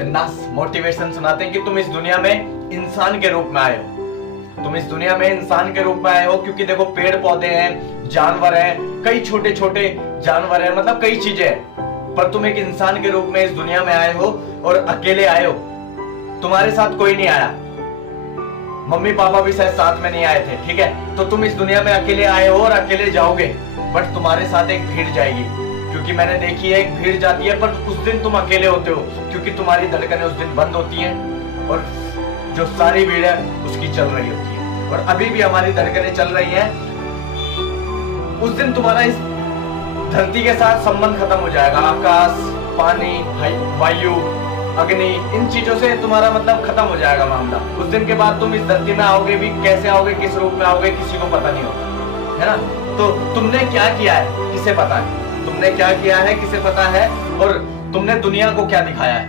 बिंदास मोटिवेशन सुनाते हैं कि तुम इस दुनिया में इंसान के रूप में आए हो। तुम इस दुनिया में इंसान के रूप में आए हो क्योंकि देखो पेड़ पौधे हैं, जानवर हैं, कई छोटे छोटे जानवर हैं, मतलब कई चीजें हैं, पर तुम एक इंसान के रूप में इस दुनिया में आए हो और अकेले आए हो। तुम्हारे साथ कोई नहीं आया, मम्मी पापा भी शायद साथ में नहीं आए थे, ठीक है। तो तुम इस दुनिया में अकेले आए हो और अकेले जाओगे, बट तुम्हारे साथ एक भीड़ जाएगी, क्योंकि मैंने देखी है एक भीड़ जाती है, पर उस दिन तुम अकेले होते हो क्योंकि तुम्हारी धड़कनें उस दिन बंद होती हैं और जो सारी भीड़ है उसकी चल रही होती है। और अभी भी हमारी धड़कनें चल रही हैं। उस दिन तुम्हारा इस धरती के साथ संबंध खत्म हो जाएगा। आकाश, पानी, वायु, अग्नि, इन चीजों से तुम्हारा मतलब खत्म हो जाएगा मामला। उस दिन के बाद तुम इस धरती में आओगे भी, कैसे आओगे, किस रूप में आओगे, किसी को पता नहीं होगा, है ना। तो तुमने क्या किया है किसे पता है, तुमने क्या किया है किसे पता है, और तुमने दुनिया को क्या दिखाया है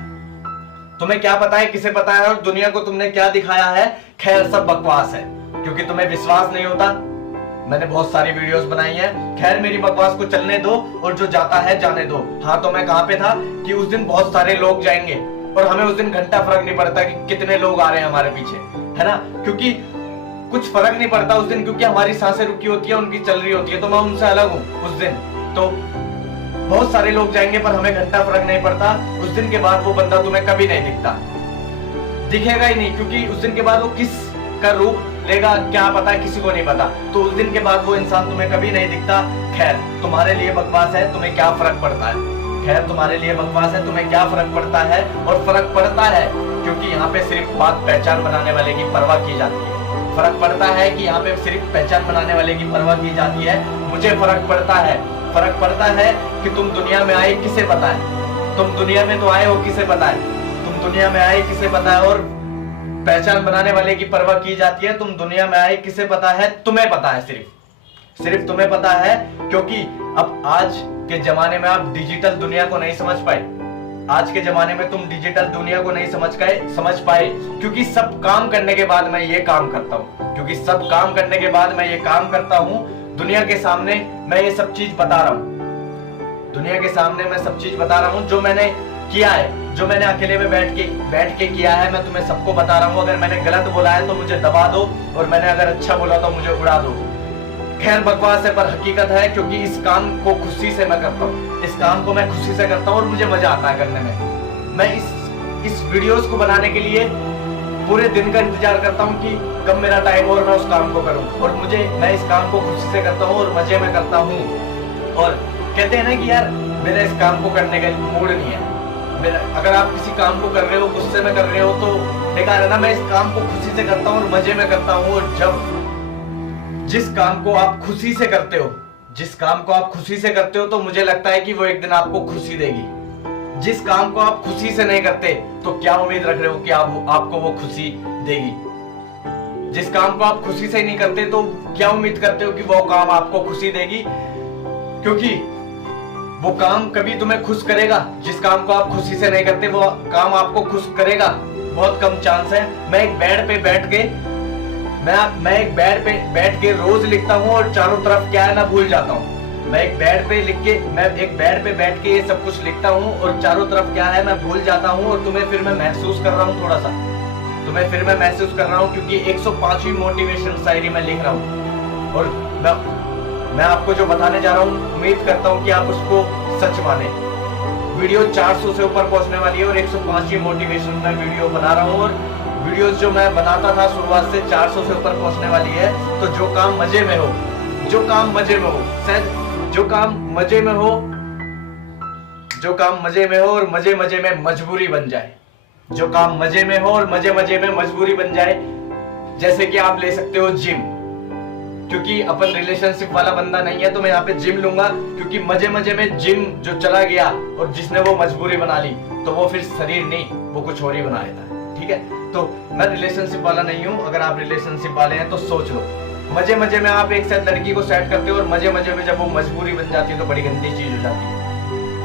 तुम्हें क्या पता है किसे पता है, और दुनिया को तुमने क्या दिखाया है। खैर सब बकवास है क्योंकि तुम्हें विश्वास नहीं होता। मैंने बहुत सारी वीडियोस बनाई हैं, खैर मेरी बकवास को चलने दो और जो जाता है जाने दो। हाँ, तो मैं कहां पे था कि उस दिन बहुत सारे लोग जाएंगे और हमें उस दिन घंटा फर्क नहीं पड़ता कि कितने लोग आ रहे हैं हमारे पीछे, है ना, क्योंकि कुछ फर्क नहीं पड़ता उस दिन, क्योंकि हमारी सांसें रुकी होती है, उनकी चल रही होती है, तो मैं उनसे अलग हूँ उस दिन। तो बहुत सारे लोग जाएंगे पर हमें घंटा फर्क नहीं पड़ता। उस दिन के बाद वो बंदा तुम्हें कभी नहीं दिखेगा ही नहीं, क्योंकि उस दिन के बाद वो किस का रूप लेगा क्या पता है, किसी को नहीं पता। तो उस दिन के बाद वो इंसान तुम्हें कभी नहीं दिखता। खैर तुम्हारे लिए बकवास है, तुम्हें क्या फर्क पड़ता है। खैर तुम्हारे लिए बकवास है, तुम्हें क्या फर्क पड़ता है, और फर्क पड़ता है क्योंकि यहाँ पे सिर्फ बात पहचान बनाने वाले की परवाह की जाती है। फर्क पड़ता है कि यहाँ पे सिर्फ पहचान बनाने वाले की परवाह की जाती है। मुझे फर्क पड़ता है, फर्क पड़ता है कि तुम दुनिया में आए किसे पता है, तुम दुनिया में तो आए हो किसे पता है, तुम दुनिया में आए किसे पता है, और पहचान बनाने वाले की परवाह की जाती है। तुम दुनिया में आए किसे पता है, तुम्हें पता है, सिर्फ तुम्हें पता है, क्योंकि अब आज के जमाने में आप डिजिटल दुनिया को नहीं समझ पाए। आज के जमाने में तुम डिजिटल दुनिया को नहीं समझ पाए क्योंकि सब काम करने के बाद मैं ये काम करता हूँ, क्योंकि सब काम करने के बाद मैं ये काम करता हूँ। दुनिया के सामने मैं ये सब चीज बता रहा हूँ, दुनिया के सामने मैं सब चीज बता रहा हूँ जो मैंने किया है, जो मैंने अकेले में बैठ के किया है। मैं तुम्हें सबको बता रहा हूँ। अगर मैंने गलत बोला है तो मुझे दबा दो, और मैंने अगर अच्छा बोला तो मुझे उड़ा दो। खैर बकवास है पर हकीकत है, क्योंकि इस काम को खुशी से मैं करता हूँ, इस काम को मैं खुशी से करता हूँ और मुझे मजा आता है करने में। मैं इस वीडियोस को बनाने के लिए पूरे दिन का इंतजार करता हूँ कि कब मेरा टाइम हो और मैं उस काम को करूँ, और मैं इस काम को खुशी से करता हूँ और मजे में करता हूँ। और कहते हैं ना कि यार मेरा इस काम को करने का मूड नहीं है। अगर आप किसी काम को कर रहे हो, गुस्से में कर रहे हो, तो बेकार है ना। मैं इस काम को खुशी से करता हूँ और मजे में करता हूँ। और जब जिस काम को आप खुशी से करते हो, जिस काम को आप खुशी से करते हो, तो मुझे लगता है कि वो एक दिन आपको खुशी देगी। जिस काम को आप खुशी से नहीं करते तो क्या उम्मीद रख रहे हो कि आपको वो खुशी देगी। जिस काम को आप खुशी से नहीं करते तो क्या उम्मीद करते हो कि वो काम आपको खुशी देगी, क्योंकि वो काम कभी तुम्हें खुश करेगा। जिस काम को आप खुशी से नहीं करते वो काम आपको खुश करेगा, बहुत कम चांस है। मैं एक बेड पे बैठ के रोज लिखता हूँ और चारों तरफ क्या है ना भूल जाता हूँ। मैं एक बेड पे बैठ के ये सब कुछ लिखता हूँ और चारों तरफ क्या है मैं भूल जाता हूँ। और तुम्हें फिर मैं महसूस कर रहा हूँ, थोड़ा सा तुम्हें फिर मैं महसूस कर रहा हूँ, क्योंकि 105वीं मोटिवेशन शायरी मैं लिख रहा हूँ। और मैं आपको जो बताने जा रहा हूँ उम्मीद करता हूँ कि आप उसको सच माने। वीडियो 400 से ऊपर पहुंचने वाली है और 105वीं मोटिवेशन में वीडियो बना रहा हूँ। और वीडियोस जो मैं बनाता था शुरुआत से 400 से ऊपर पहुंचने वाली है। तो जो काम मजे में हो, शायद जो काम मजे में हो और मजे में मजबूरी बन जाए, जो काम मजे में हो और मजे में मजबूरी बन जाए। जैसे कि आप ले सकते हो जिम, क्योंकि अपन रिलेशनशिप वाला बंदा नहीं है तो मैं यहाँ पे जिम लूंगा, क्योंकि मजे में जिम जो चला गया और जिसने वो मजबूरी बना ली तो वो फिर शरीर नहीं, वो कुछ और ही बना लेता है, ठीक है। तो मैं रिलेशनशिप वाला नहीं हूँ। अगर आप रिलेशनशिप वाले हैं तो सोच लो, मजे में आप एक साथ लड़की को सेट करते हो और मजे में जब वो मजबूरी बन जाती है तो बड़ी गंदी चीज हो जाती है,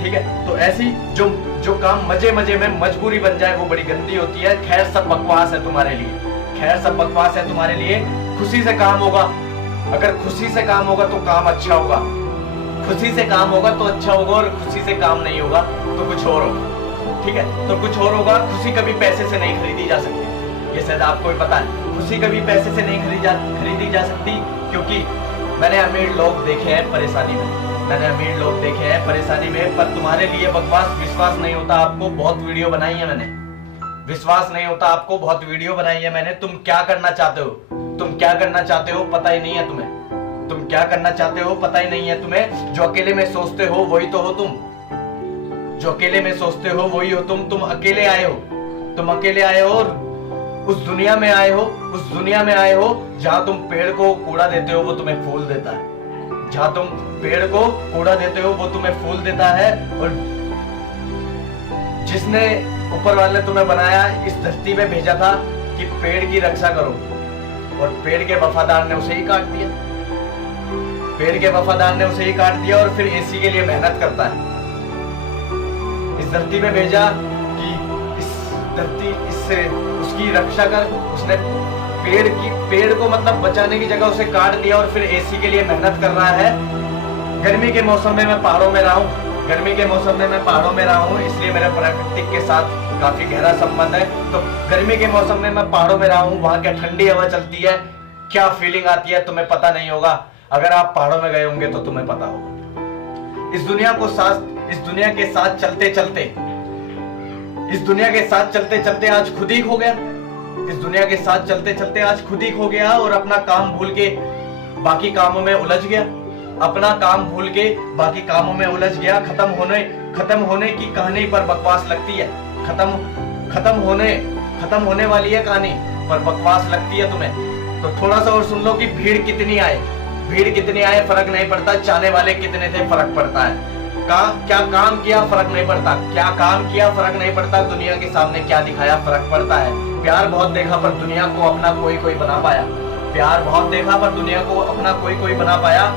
ठीक है। तो ऐसी जो काम मजे में मजबूरी बन जाए वो बड़ी गंदी होती है। खैर सब बकवास है तुम्हारे लिए, खुशी से काम होगा। अगर खुशी से काम होगा तो काम अच्छा होगा, खुशी से काम होगा तो अच्छा होगा, और खुशी से काम नहीं होगा तो कुछ और होगा, ठीक है। तो कुछ और होगा, खुशी कभी पैसे से नहीं खरीदी जा सकती, ये शायद आपको भी पता है। खुशी कभी पैसे से नहीं खरीदी जा सकती, क्योंकि मैंने अमीर लोग देखे हैं परेशानी में, मैंने अमीर लोग देखे हैं परेशानी में। पर तुम्हारे लिए बकवास, विश्वास नहीं होता आपको, बहुत वीडियो बनाई है मैंने, विश्वास नहीं होता आपको, बहुत वीडियो बनाई है मैंने। तुम क्या करना चाहते हो, तुम क्या करना चाहते हो पता ही नहीं है तुम्हें, तुम क्या करना चाहते हो पता ही नहीं है तुम्हें। जो अकेले में सोचते हो वही तो हो तुम, जो अकेले में सोचते हो वही हो तुम अकेले आए हो, तुम अकेले आए हो और उस दुनिया में आए हो, उस दुनिया में आए हो जहां तुम पेड़ को कूड़ा देते हो वो तुम्हें फूल देता है, जहां तुम पेड़ को कूड़ा देते हो वो तुम्हें फूल देता है। और जिसने ऊपर वाले ने तुम्हें बनाया, इस धरती पे भेजा था कि पेड़ की रक्षा करो, और पेड़ के वफादार ने उसे ही काट दिया, पेड़ के वफादार ने उसे ही काट दिया और फिर एसी के लिए मेहनत करता है। इस धरती पे भेजा कि इस धरती, इससे उसकी रक्षा कर, उसने पेड़ को मतलब बचाने की जगह उसे काट दिया और फिर एसी के लिए मेहनत कर रहा है। गर्मी के मौसम में मैं पहाड़ों में रहा हूँ, गर्मी के मौसम में मैं पहाड़ों में रहा हूँ, इसलिए मेरा प्राकृतिक के साथ काफी गहरा संबंध है। तो गर्मी के मौसम में मैं पहाड़ों में रहा हूँ, वहां क्या ठंडी हवा चलती है, क्या फीलिंग आती है तुम्हें पता नहीं होगा। अगर आप पहाड़ों में गए होंगे तो तुम्हें पता होगा। इस दुनिया के साथ चलते चलते, इस दुनिया के साथ चलते चलते आज खुद ही खो गया, इस दुनिया के साथ चलते चलते आज खुद ही खो गया और अपना काम भूल के बाकी कामों में उलझ गया, अपना काम भूल के बाकी कामों में उलझ गया। खत्म होने की कहानी पर बकवास लगती है, खत्म होने वाली है कहानी पर बकवास लगती है तुम्हें। तो थोड़ा सा और सुन लो कि भीड़ कितनी आए फर्क नहीं पड़ता, चाहने वाले कितने थे फर्क पड़ता है। क्या काम किया फर्क नहीं पड़ता, क्या काम किया फर्क नहीं पड़ता, दुनिया के सामने क्या दिखाया फर्क पड़ता है। प्यार बहुत देखा पर दुनिया को अपना कोई बना पाया, प्यार बहुत देखा पर दुनिया को अपना कोई बना पाया।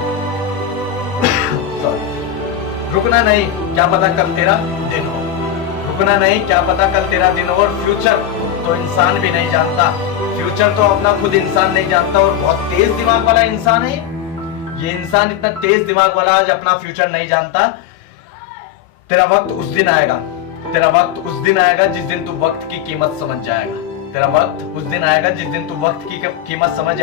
रुकना नहीं, क्या पता कल तेरा दिन हो, रुकना नहीं, क्या पता कल तेरा दिन हो। और फ्यूचर तो इंसान भी नहीं जानता, फ्यूचर तो अपना खुद इंसान नहीं जानता, और बहुत तेज दिमाग वाला इंसान है ये इंसान, इतना तेज दिमाग वाला आज अपना फ्यूचर नहीं जानता। तेरा वक्त उस दिन आएगा, तेरा वक्त उस दिन आएगा जिस दिन तू वक्त की कीमत समझ जाएगा, तेरा वक्त उस दिन आएगा जिस दिन तू वक्त की कीमत समझ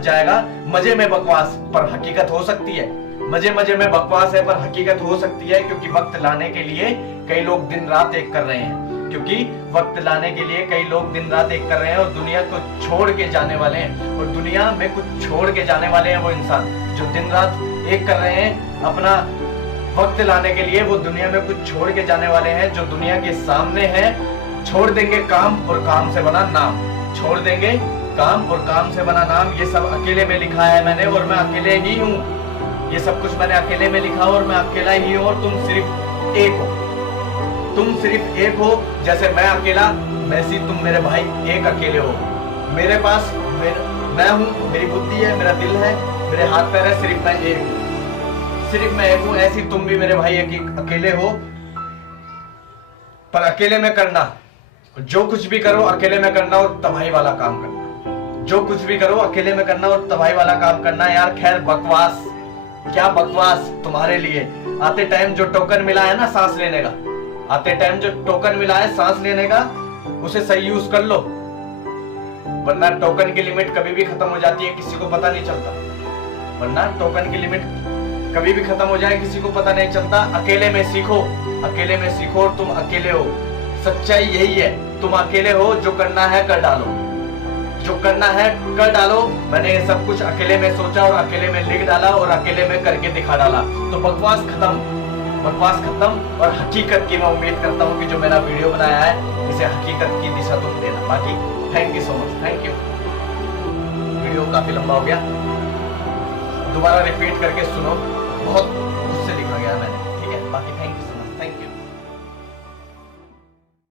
जाएगा। मजे में बकवास पर हकीकत हो सकती है, मजे में बकवास है पर हकीकत हो सकती है, क्योंकि वक्त लाने के लिए कई लोग दिन रात एक कर रहे हैं, क्योंकि वक्त लाने के लिए कई लोग दिन रात एक कर रहे हैं और दुनिया को छोड़ के जाने वाले हैं, और दुनिया में कुछ छोड़ के जाने वाले हैं वो इंसान जो दिन रात एक कर रहे हैं। अपना वक्त लाने के लिए वो दुनिया में कुछ छोड़ के जाने वाले हैं जो दुनिया के सामने है। छोड़ देंगे काम और काम से बना नाम, छोड़ देंगे काम और काम से बना नाम। ये सब अकेले में लिखा है मैंने और मैं अकेले ही हूँ, ये सब कुछ मैंने अकेले में लिखा और मैं अकेला ही हूँ, और तुम सिर्फ एक हो, तुम सिर्फ एक हो। जैसे मैं अकेला, वैसे तुम मेरे भाई एक अकेले हो। मेरे पास मैं हूँ, मेरी बुद्धि है, मेरा दिल है, मेरे हाथ पैर है, सिर्फ मैं एक हूँ, सिर्फ मैं एक हूँ। ऐसी तुम भी मेरे भाई एक अकेले हो, पर अकेले में करना, जो कुछ भी करो अकेले में करना और तबाही वाला काम करना, जो कुछ भी करो अकेले में करना और तबाही वाला काम करना। यार खैर बकवास, क्या बकवास तुम्हारे लिए। आते टाइम जो टोकन मिला है ना सांस लेने का, आते टाइम जो टोकन मिला है सांस लेने का, उसे सही यूज कर लो, वरना टोकन की लिमिट कभी भी खत्म हो जाती है, किसी को पता नहीं चलता, वरना टोकन की लिमिट कभी भी खत्म हो जाए किसी को पता नहीं चलता। अकेले में सीखो, अकेले में सीखो, और तुम अकेले हो। सच्चाई यही है, तुम अकेले हो, जो करना है कर डालो, जो करना है कर डालो। मैंने ये सब कुछ अकेले में सोचा और अकेले में लिख डाला और अकेले में करके दिखा डाला। तो बकवास खत्म, बकवास खत्म, और हकीकत की मैं उम्मीद करता हूँ कि जो मैंने वीडियो बनाया है इसे हकीकत की दिशा तुम देना। बाकी thank you so much, thank you. Video काफी लंबा हो गया, दोबारा रिपीट करके सुनो, बहुत उससे लिखा गया मैंने, ठीक है। बाकी थैंक यू।